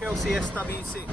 Chelsea SWC.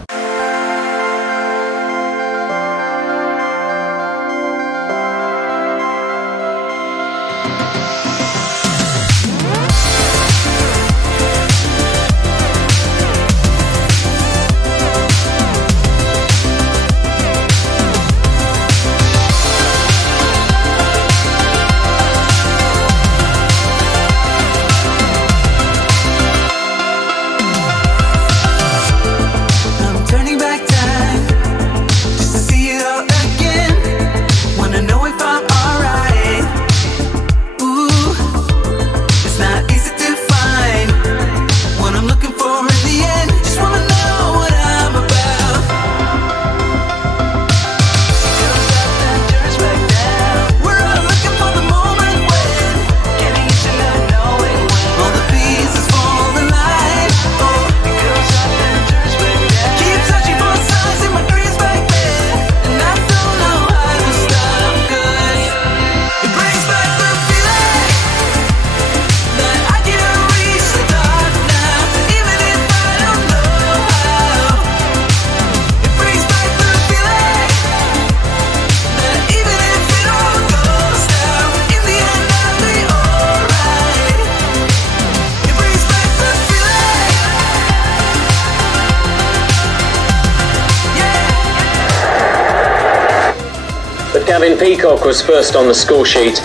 Gavin Peacock was first on the score sheet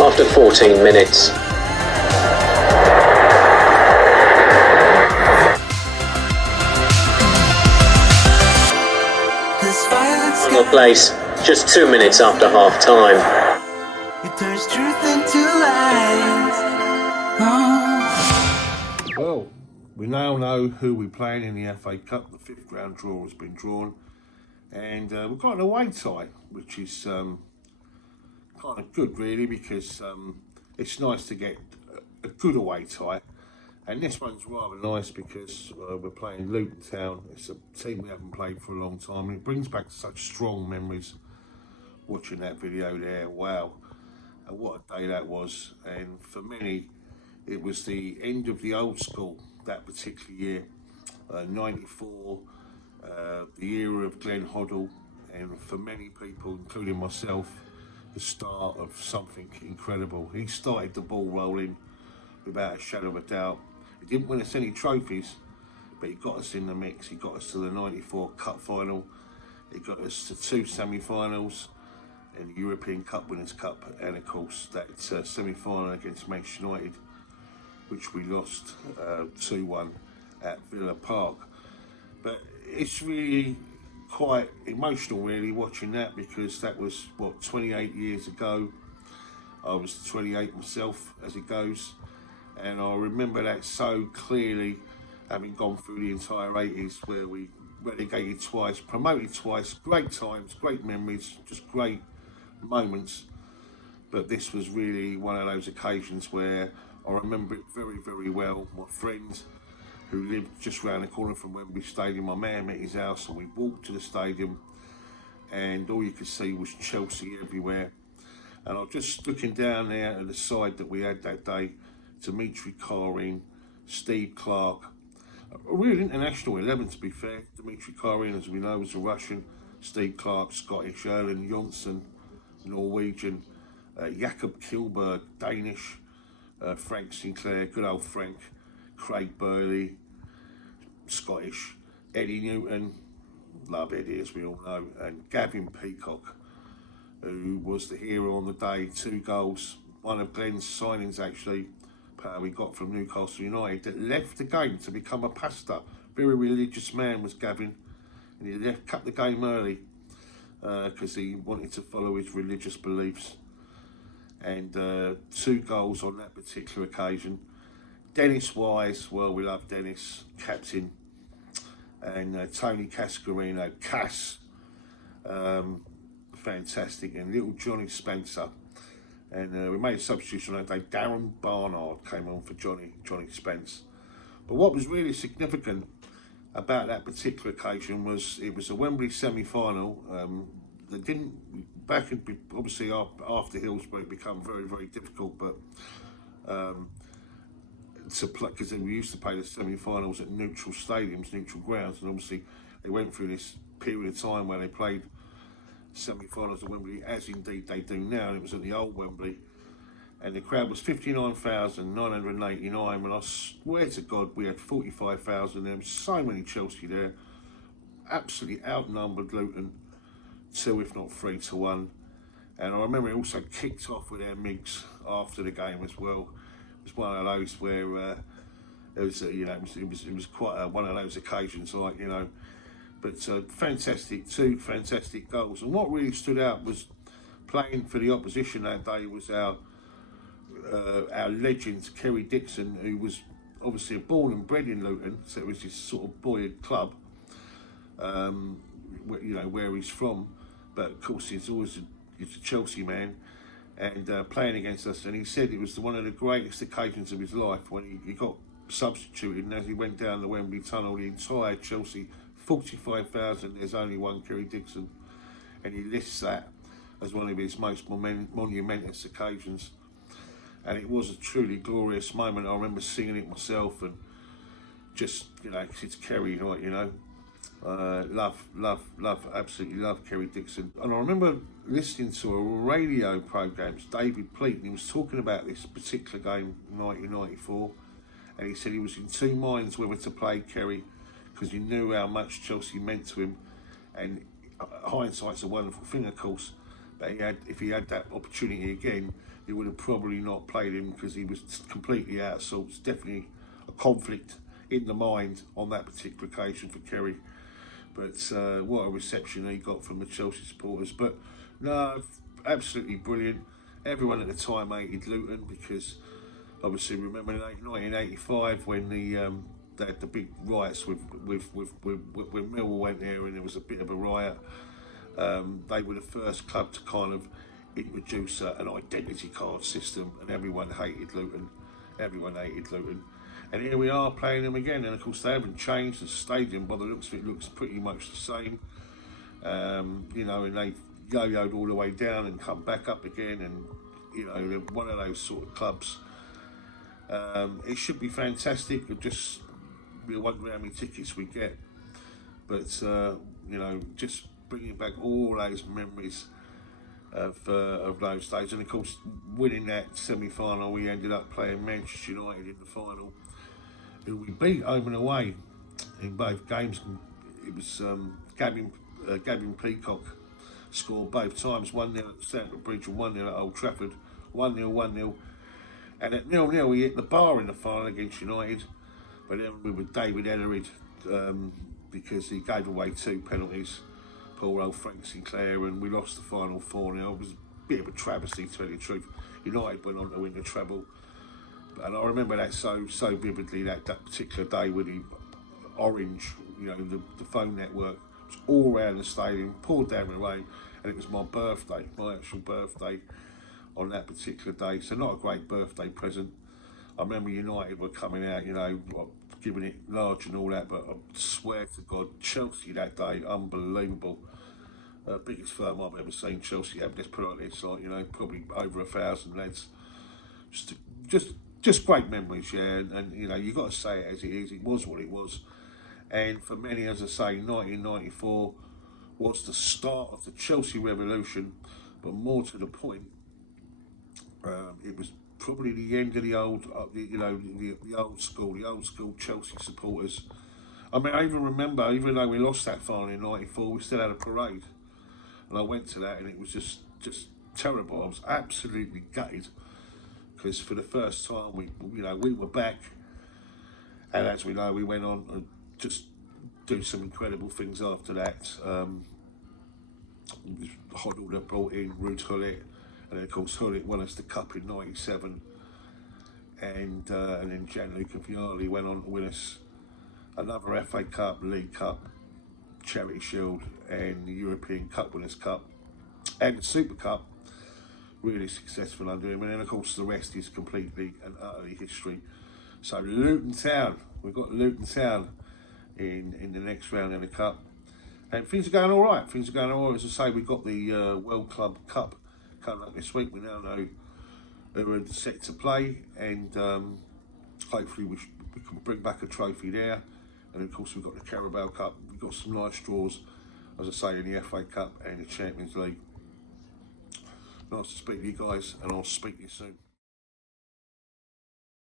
after 14 minutes. Final place just 2 minutes after half time. It turns truth into lies. Oh. Well, we now know who we're playing in the FA Cup. The 5th round draw has been drawn. And we've got an away tie, which is kind of good, really, because it's nice to get a good away tie. And this one's rather nice because we're playing Luton Town. It's a team we haven't played for a long time, and it brings back such strong memories watching that video there. Wow, and what a day that was. And for many, it was the end of the old school that particular year, 94. The era of Hoddle, and for many people, including myself, the start of something incredible. He started the ball rolling without a shadow of a doubt. He didn't win us any trophies, but he got us in the mix. He got us to the 94 Cup final. He got us to 2 semi-finals and the European Cup Winners' Cup, and of course that semi-final against Manchester United, which we lost 2-1 at Villa Park. But it's really quite emotional, really, watching that, because that was, what, 28 years ago. I was 28 myself, as it goes, and I remember that so clearly, having gone through the entire 80s, where we relegated twice, promoted twice. Great times, great memories, just great moments. But this was really one of those occasions where I remember it very, very well. My friends who lived just round the corner from Wembley Stadium, I met him at his house, and we walked to the stadium, and all you could see was Chelsea everywhere. And I was just looking down there at the side that we had that day: Dimitri Karin, Steve Clark, a real international 11, to be fair. Dimitri Karin, as we know, was a Russian; Steve Clark, Scottish; Erling Jonsson, Norwegian; Jakob Kilberg, Danish; Frank Sinclair, good old Frank; Craig Burley, Scottish; Eddie Newton, love Eddie, as we all know; and Gavin Peacock, who was the hero on the day. 2 goals, one of Glenn's signings actually, we got from Newcastle United, that left the game to become a pastor. Very religious man was Gavin, and he cut the game early because he wanted to follow his religious beliefs. And 2 goals on that particular occasion. Dennis Wise, well, we love Dennis, captain, and Tony Cascarino, Cass, fantastic, and little Johnny Spencer. And we made a substitution on that day. Darren Barnard came on for Johnny Spence. But what was really significant about that particular occasion was it was a Wembley semi-final. They didn't, back in, obviously after Hillsborough, it became very, very difficult, but to play, because we used to play the semi-finals at neutral stadiums, neutral grounds, and obviously they went through this period of time where they played semi-finals at Wembley, as indeed they do now, and it was at the Old Wembley, and the crowd was 59,989, and I swear to God we had 45,000 there. So many Chelsea there, absolutely outnumbered Luton 2 if not 3 to 1. And I remember it also kicked off with our Migs after the game as well. It was one of those where it was it was quite one of those occasions, like, you know. But fantastic, 2 fantastic goals. And what really stood out was playing for the opposition that day was our legend Kerry Dixon, who was obviously born and bred in Luton, so it was his sort of boyhood club, where he's from. But of course he's a Chelsea man, and playing against us, and he said it was one of the greatest occasions of his life when he got substituted, and as he went down the Wembley tunnel, the entire Chelsea 45,000, there's only one Kerry Dixon, and he lists that as one of his most monumentous occasions. And it was a truly glorious moment. I remember singing it myself, and just, you know, it's Kerry, right, you know. Absolutely love Kerry Dixon. And I remember listening to a radio programme, David Pleat, and he was talking about this particular game, 1994, and he said he was in 2 minds whether to play Kerry, because he knew how much Chelsea meant to him, and hindsight's a wonderful thing, of course, but if he had that opportunity again, he would have probably not played him, because he was completely out of sorts. Definitely a conflict in the mind on that particular occasion for Kerry. But what a reception he got from the Chelsea supporters. But no, absolutely brilliant. Everyone at the time hated Luton, because obviously remember in 1985 when they had the big riots when Millwall went there, and there was a bit of a riot. They were the first club to kind of introduce an identity card system, and everyone hated Luton. And here we are playing them again, and of course they haven't changed. The stadium, by the looks of it, looks pretty much the same. You know, and they've yo-yoed all the way down and come back up again, and you know, they're one of those sort of clubs. It should be fantastic. We'll wonder how many tickets we get, but you know, just bringing back all those memories of those days. And of course, winning that semi-final, we ended up playing Manchester United in the final, who we beat home and away in both games. It was Gavin Peacock scored both times, 1-0 at Stamford Bridge and 1-0 at Old Trafford. 1-0. And at 0-0 we hit the bar in the final against United, but then we were David Ellerid, because he gave away 2 penalties, poor old Frank Sinclair, and we lost the final 4-0. It was a bit of a travesty, to tell you the truth. United went on to win the treble, and I remember that so vividly, that particular day with the orange, you know, the phone network was all around the stadium, poured down the rain, and it was my birthday, my actual birthday on that particular day. So not a great birthday present. I remember United were coming out, you know, giving it large and all that, but I swear to God, Chelsea that day, unbelievable. Biggest firm I've ever seen Chelsea have. Let's put it like this, like, you know, probably over 1,000 lads. Just great memories, yeah. And you know, you got to say it as it is. It was what it was. And for many, as I say, 1994 was the start of the Chelsea revolution, but more to the point, it was probably the end of the old, the old school Chelsea supporters. I mean, I even remember, even though we lost that final in '94, we still had a parade, and I went to that, and it was just terrible. I was absolutely gutted, because for the first time we were back, and as we know, we went on and just do some incredible things after that. Hoddle that brought in Hoddle, and then of course Hoddle won us the cup in '97, and then Gianluca Vialli went on to win us another FA Cup, League Cup, Charity Shield, and the European Cup Winners' Cup, and the Super Cup. Really successful under him, and then of course the rest is completely and utterly history. So Luton Town, we've got Luton Town in the next round in the cup, and things are going all right. As I say, we've got the World Club Cup coming up this week. We now know who are set to play, and hopefully we can bring back a trophy there. And of course we've got the Carabao Cup. We've got some nice draws, as I say, in the FA Cup and the Champions League. Nice to speak to you guys, and I'll speak to you soon.